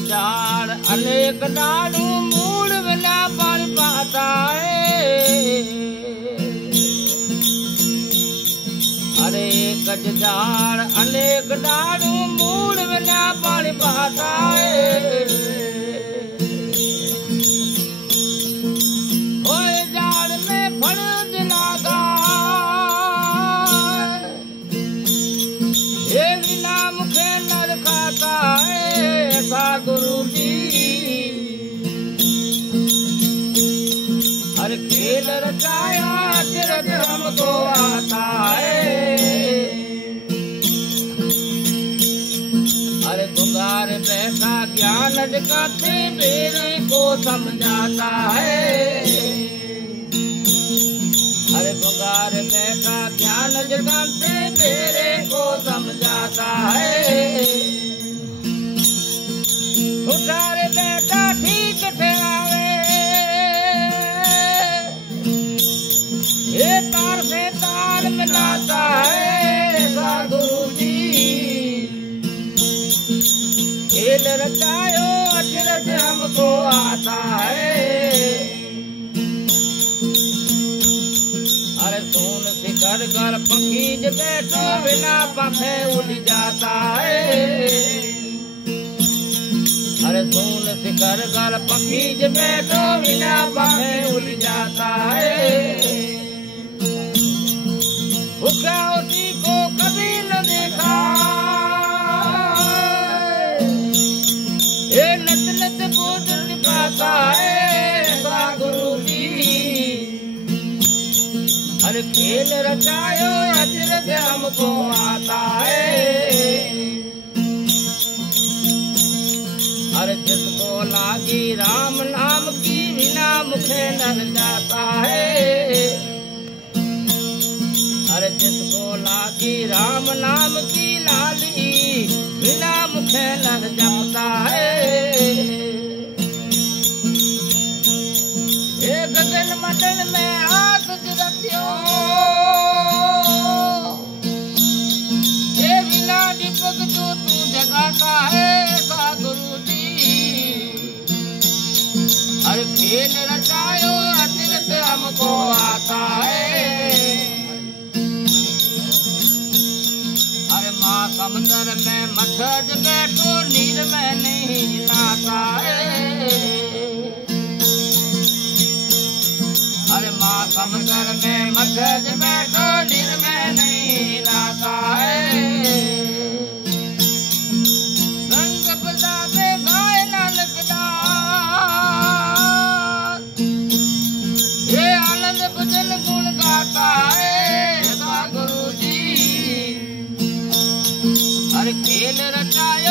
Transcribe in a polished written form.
जाड़ अनेक डाड़ू मूड़ बिना पर पाता है। अरे गज जाड़ अनेक डाड़ू मूड़ बिना पर पाता है। ओए जाड़ में फल दिलागा ये बिना मुखे नर खाता है। गुरु जी हर खेल रचाया चिरज हमको आता है। अरे गुंगार बैठा ज्ञान जगाते मेरे को समझाता है। अरे गुंगार बैठा ज्ञान जगाते मेरे को समझाता है। उठारे बेटा ठीक ठहरावे ये तार से तार मिलाता है। गुरु जी खेल रचायो अचरज हमको आता है। अरे सोन शिखर कर पखीज बैठो बिना पखे उड़ जाता है। अरे सोन शिखर कर पखीज बैठो बिना पखे उड़ जाता है। भूखा उसी को कभी न देखा ये नत नत बोझ निभाता है। गुरु जी हर खेल रचायो अचरज हमको आता है। हर जिसको लागी राम नाम की बिना मुखे नर जाता है। हर जिसको लागी राम नाम की लाली बिना मुखे नर जाता है। ये गगन मदन में आग रखियो ये बिना दीपक जो तू जगाता है। गुरु जी हर खेल रचायो अतिरथ हमको आता है। अरे माँ समुद्र में मछज बैठो नीर में नहीं नाता है। अरे माँ समुद्र में मछज बैठो नीर में नहीं नाता है। भजन गुण गाता है। गुरु जी हर खेल रचाया